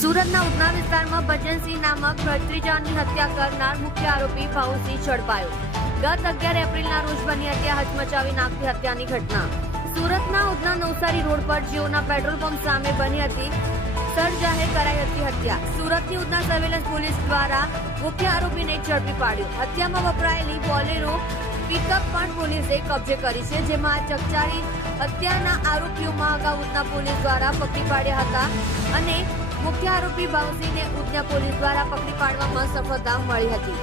સુરતના ઉધના વિસ્તારમાં ભજનસિંહ નામક ભત્રીજાની હત્યા કરનાર મુખ્ય આરોપી ભાઉસિંહ ઝડપાયો। ગત 11 એપ્રિલના રોજ બની હતી હચમચાવી નાખતી હત્યાની ઘટના। સુરતના ઉધના નવસારી રોડ પર જીઓના પેટ્રોલ પંપ સામે બની હતી સડજાહેર કરાઈ હતી હત્યા। સુરતની ઉધના સર્વેલન્સ પોલીસ દ્વારા મુખ્ય આરોપીને ઝડપી પાડ્યો। હત્યામાં વપરાયેલી બોલેરો પિકઅપ પણ પોલીસે કબજે કરી છે, જેમાં આ ચકચારી હત્યાના આરોપીઓમાં અગાઉ ઉધના પોલીસ દ્વારા પકડી પાડ્યા હતા અને મુખ્ય આરોપી ભાઉસિંહને ઉધના પોલીસ દ્વારા પકડી પાડવામાં સફળતા મળી હતી।